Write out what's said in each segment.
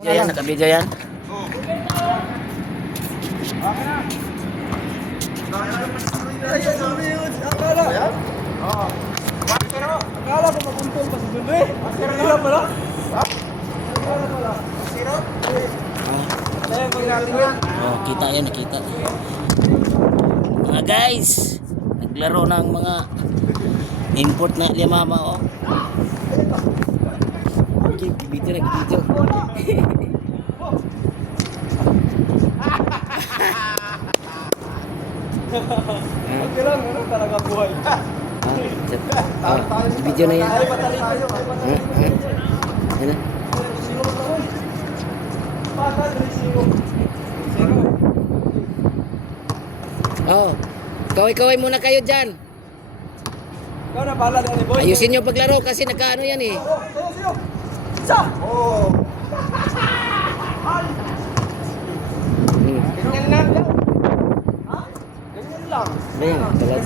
Yan, nakabidyo yan. Akala ko makuntol pa sa dulo eh. Akala pala. Akala pala. Oh, kita yan, nakita. Mga guys, naglaro ng mga import na limama, oh. Video na, video. Okay lang, ano talaga buhay. Video na yan. Ay, patali tayo. Yan na. Sino ba ito? Pata, 3-0. Oh, kaway-kaway muna kayo dyan. Ikaw na pala din, boy. Ayusin nyo paglaro kasi nagkaano yan eh. Sino? Isa! Oo. Ganyan lang daw. Ha? Ganyan lang. Ayan, talag.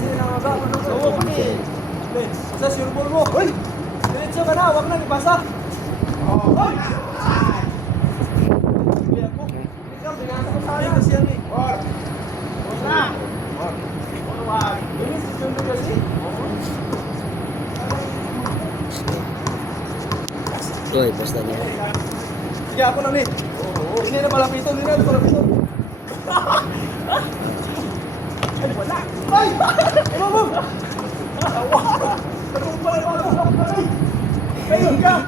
Oo, kami. Sa sureball mo. Hoy! Diretso ka na, huwag na ipasa. Hoy! Ikaw, binasa ko tayo kasi yan eh. Or na! Or wag. Ganyan si Jundo kasi. Uy, basta na. Sige, ako na ni. Hindi na malapiton, hindi na malapiton. Ay, wala. Ay! Imamam! Awa! Tanong pala pala. Ay! Kayon ka!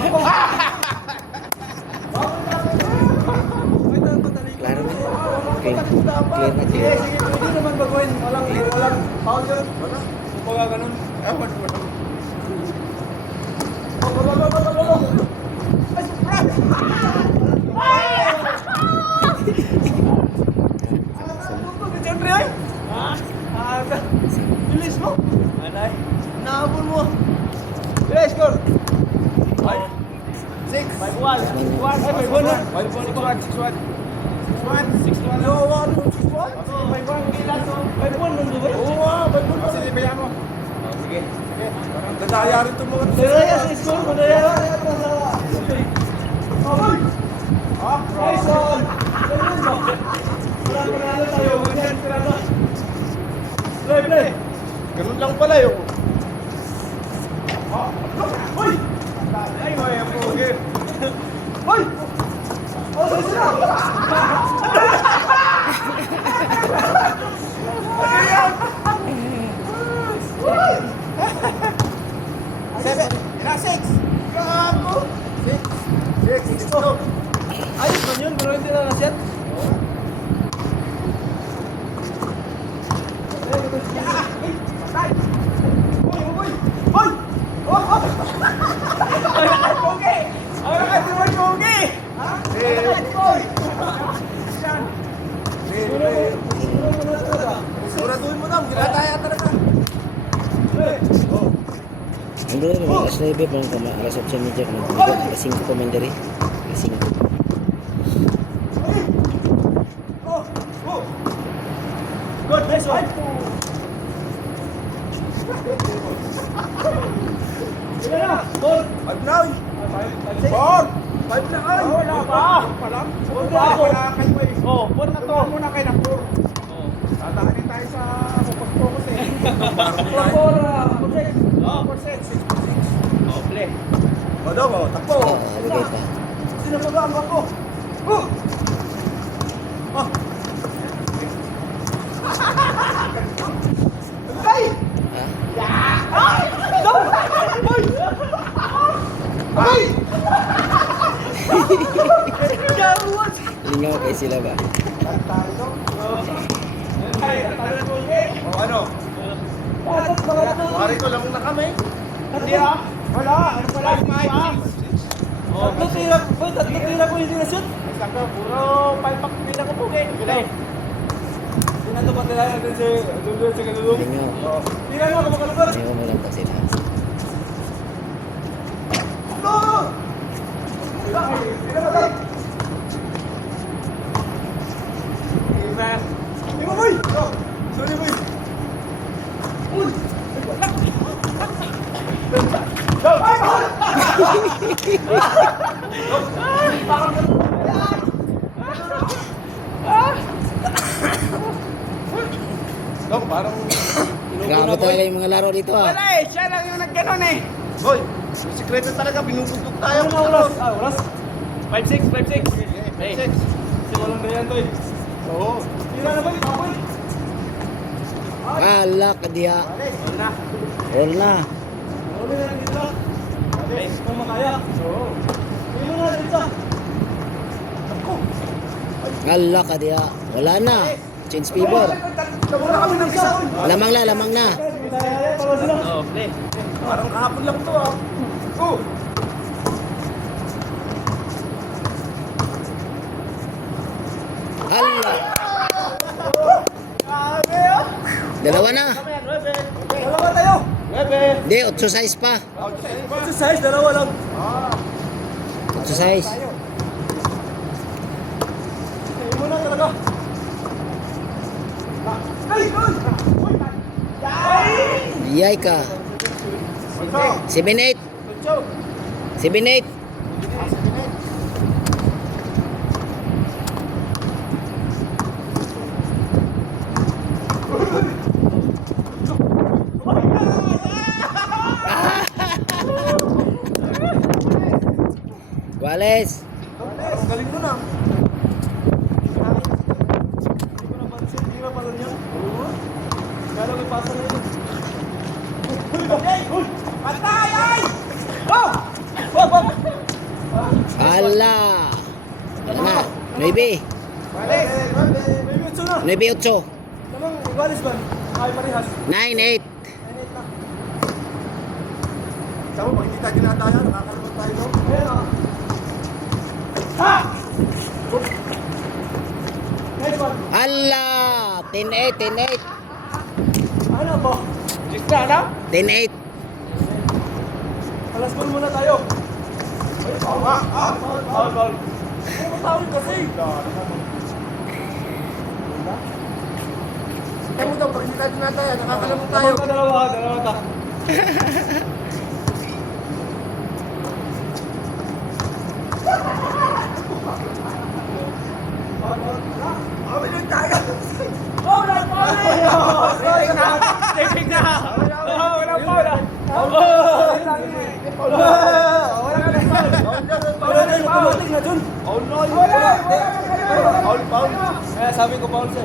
Ako! Ay, tatali ko. Klaro na. Okay, clear na, Sige, clear. sige. Pwede naman baguhin. Walang foul yun. Wala. Kung mga ganun. Ewan ko na. Ay, surprise! Siyempre ay! Aga! Bilis mo! Anay! Nahabol mo! Bilis, score! 5 6 5-1 6-1 ay 5-1 na! 5-1 6-1 6-1 no, 1 6-1 5-1 kailan to? 5-1 nung ba? Oo, 5-1 kasi di bayan mo. Sige. Sige. Dadaya rin itong mga... Dadaya sa score mo, dadaya! Ay! Ah, nice one! Ganyan ba? Wala panalo tayo, ganyan pirata. Play, play! Ganun lang pala yung... Ah! Hoy! Ay, may ako, okay. Hoy! Oh, sige sila! Ano yan? Hoy! 7, ina 6! Gago! 6, 6, 2. Ayos man yun, pero hindi na nasyat. Patay! Hoy! Hoy! Hoy! Oh! Oh! Ay, nakay-pogi! Ay, nakay-pogi! Ha? Ay, nakay-pogi! Yan! Siguro mo na talaga. Siguraduhin mo na, ginataya talaga. Oh! Ando na naman, alas 9 pa lang kama, alas 8 media ka na. Alas 5 pa man diri. Alas 5. Oh! Oh! Good, nice one! Ilan na? 4! 5 na! 4! 5 na ay! Wala pa! Palang? 4 na ako! Oh, 4 na to! Muna kayo ng 4. Tataanin tayo sa focus eh. 4 6 Oh, play. O daw, takbo. Alagay pa. Sino ba ang bangko? Oh! Oh! Ay! Ha? Ay! Daw! Ay! Ay! Gawat! Lingaw kay sila ba? O ano? Wari ko lang na kami. Hindi ah. Wala. Ano pala? 5, 6. Tatlo tira ko hindi na shoot. Puro 5 pack pila ko pugi. Bilay. Sinato pa tayo natin si Dulur sa Kalulong. Lingaw. Tira mo ako makalabas. Lingaw mo lang pa sila. Go! Tira mo tayo. Tira mo boy. Sorry boy. Uy! Go! Go! laro dito ah. Wala eh, siya lang yung nagganon eh. Hoy, may sikreto talaga, binubugtog tayo. Oras? Oras? 5-6, 5-6. 5-6. Kasi walang ganyan to eh. Oo. Tira na ba dito, boy? Ala ka diha. All na. All na. All na lang dito. Okay, kung makaya. Oo. Tira na dito. Ako. Ala ka diha. Wala na. Change fever. Tabura kami ng isa. Lamang na, lamang na. Oo, play. Parang kahapon lang to ah. Oh. Ala. Dalawa na. Dalawa tayo. Hindi, 8-6 pa. Exercise, dalawa lang. 8-6. Tayo muna talaga. Ay! Yay ka. 7-8. 7-8. Wales. Galing mo na. Hindi ko napansin, hindi na pala niya. Kaya may pasa na yun. Uy! Patay! Ay! Oh! Ala. Wala na. 9. Bale! May mitso na. 9-8. Tamang, igualis ba? Ay, parehas. 9-8. Sabi mo, hindi tayo ginataya, nakakaroon tayo, no? Ayan ah. Ha! Next one. Ala. 10-8. 10-8. Ano po? Lista na? 10-8. Alas ball muna tayo. Ay, foul nga. Foul. Ano mo tawag kasi? Tayo mo daw, pag hindi tayo tinataya, nakakalamang tayo. Dalawa ka. Sabi ko Paul sir.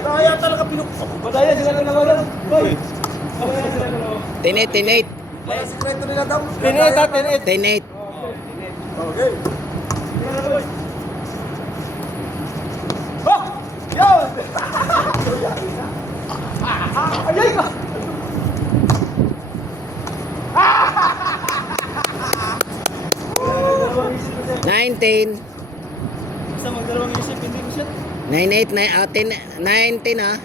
Kaya talaga pinukpok. Badaya sila ng nawalan. Hoy. 10-8. 10-8. Wala sikreto nila daw. 10-8. 10-8. Okay. Oh! Yo! Ayay ka! 9-10. Basta magdalawang isip, hindi ko siya. 9-8. 9-10 ah.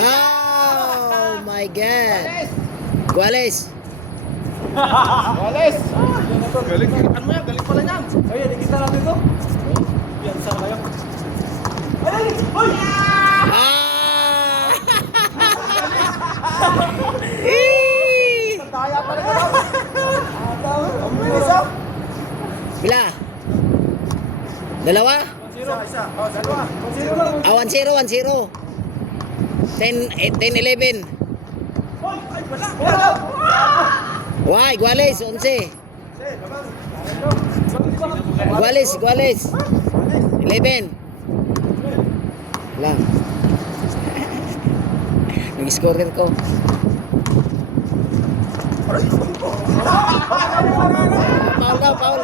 Oh my God. Guales. Walis! Galing. Ano mo yan? Galing pala niyan. Ay, nakita natin to. Yan, saan kayo? Ay! Hoy! Ah! Eee! Kaya talaga daw. Ang bilis ah. Bila? Dalawa? Isa. Oh, dalawa. 1-0 lang. Ah, 1-0. 10-11. Hoy! Ay, wala. Why? Guales, 11. Guales. 11. Lang. Nag-scorer ko. Foul daw, foul.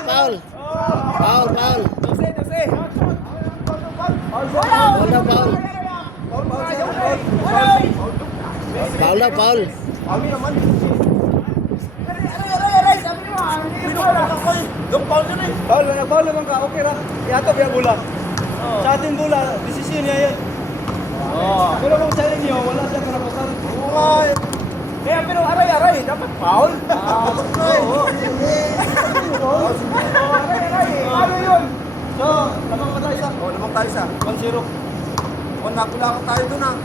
Foul daw, foul. Kami naman. Paul naman ka, okay ra. Ihatap yung bola. Sa ating bola, desisyon niya yan. Pero kung sa inyo, wala siya karapatan. Kaya pero aray, dapat foul. Aray. Ano yun? So, lamang pa tayo isa. Lamang tayo isa. 1-0. Nakula ko tayo doon ah.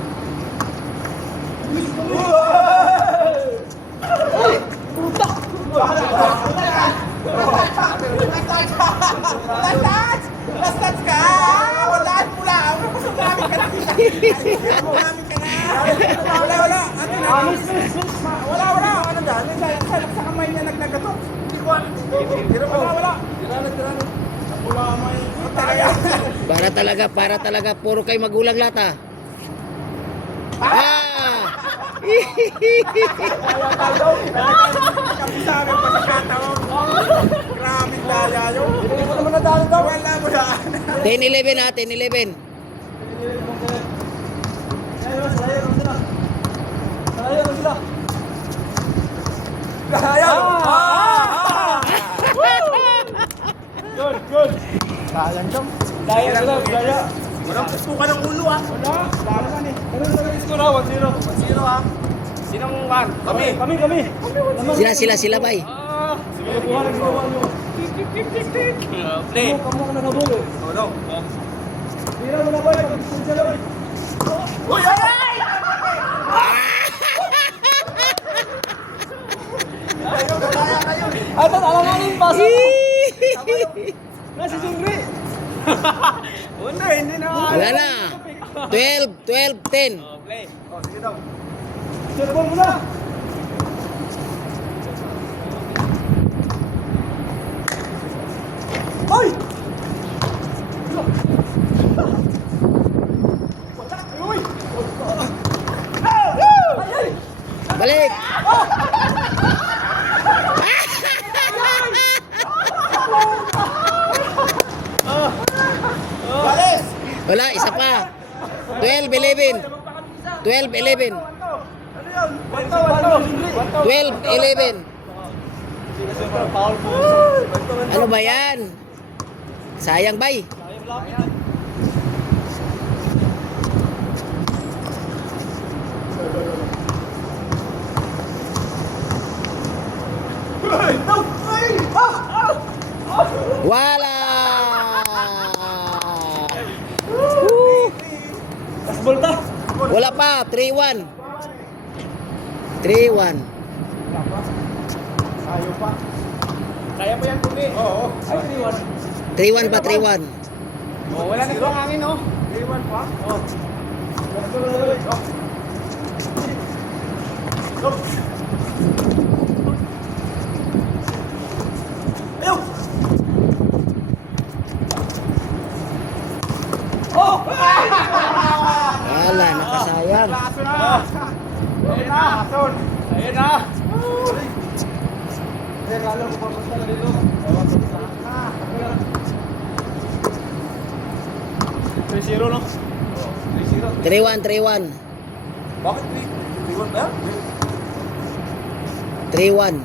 Last touch ka! Wala Para talaga, puro kayo magulang lahat ah. Ah! Sa akin pa sa kataon. Grabe daya yun. Hindi mo naman nadaan daw. Wala mo na. 10-11 ah, 10-11. Ayaw! Good, good. Sayang jump. Daya. Walang pusukan ng ulo ah. Wala. Wala eh. Ano na score ah? 1-0. 1-0 ah. Sinong one? Kami. Sila bay. Sige, buha ng ginawa nyo. Play. Kamu ka nagabolo. No. Tira mo na ba? Uy! Ay! Ay, alanganin pa sa nasi Jungri. Una, hindi na. Wala na. 12-10. Play. Sige daw. Servo mo na. Hoy! Balik. Balis! Wala, isa pa. 12-11. 12-11. Ano yun? 12-11. Ano ba yan? Sayang bay. Wala. Kasbol ta. Wala pa. 3-1. 3-1. Ayaw pa. Kaya pa yan kundi. Oo. Ay, 3-1. 3-1 pa, 3-1. Oh, wala na itong hangin, oh. 3-1 pa? Oo. Let's go. Go. Ayaw! Oh! Wala, nakasayang. Laso na! Ayun na! Ayun na! Regalo ko papunta na dito. 3-0 no? 3-1, 3-1. Bakit 3-1 ba? 3-1.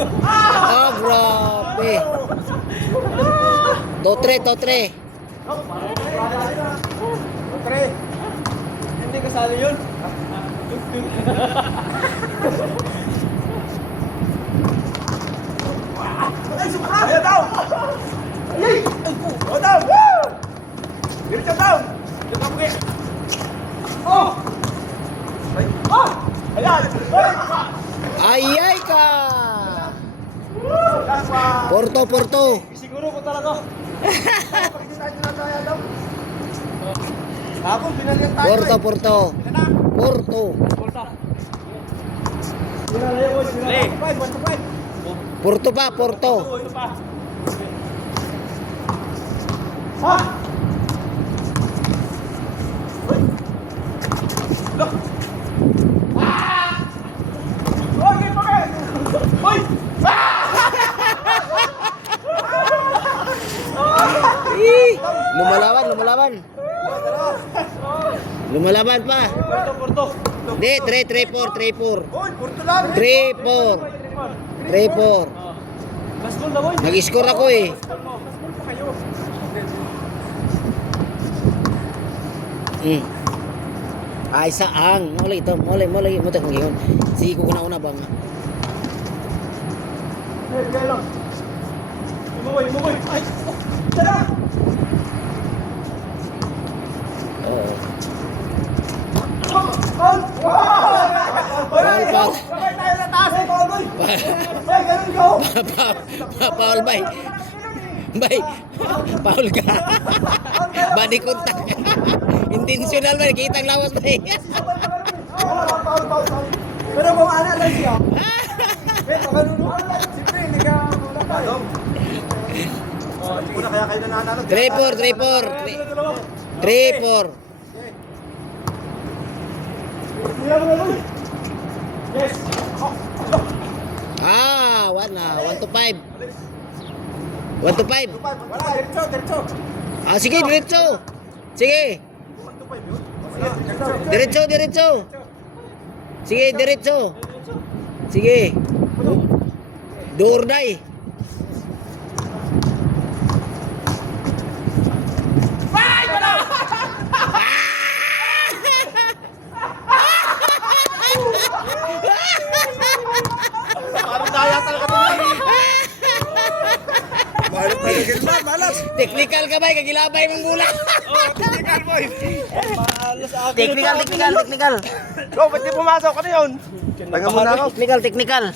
Oh, grabe. 2-3. Pre, hindi kasali yun. Ay, sumara! Ayan daw! Ay! O daw! Woo! Diretso daw! Diretso daw, pre! Oh! Ay! Ah! Ayan! Ay! Ayay ka! Porto. Siguro ko talaga. Pag hindi tayo tinataya daw. Ako, pinalihan tayo Porto. Ito na. Porto. Volta. Pinalayo ko. Play. 1-5. Porto pa, Porto. Ito pa. Ha? Uy! Look! Ah! Okay, okay! Uy! Lumalaban pa. Porto. Hindi, 3-4. Uy, Porto lang. 3-4. 3-4. Last goal na, boy. Nag-score ako eh. Last goal pa kayo. Ay, saang. Mulai ito. Mulai. Mo tayo kung yun. Sige ko una bang. Gaya lang. Umuwi. Ay! Tara! Oo. Paul! Paul. Sabay tayo sa taas eh, Paul, boy! Ay, ganun ko! Paul, bay. Paul ka. Body contact. Intentional ba? Kitang lawas ba? Paul. Pero kung ano lang siya. Ben, makanunuhan lang. Siyempre, hindi ka muna tayo. Oh, sige na, kaya kayo na nanalo. 3-4, 3-4. 3-4. Yes. Ah, 1 na. 1 to 5. 1 to 5. Wala, diretso, diretso. Ah, sige, diretso. Sige. 1-5 yun. Diretso. Diretso, diretso. Sige, diretso. Sige. Do or die. Parang daya talaga ito. Malas talaga Gilman, malas. Technical ka ba? Kagilabay mong bola. Oh, technical boy. Malas ako. Technical. Go, ba't di pumasok? Ano yun? Taga muna ako. Technical.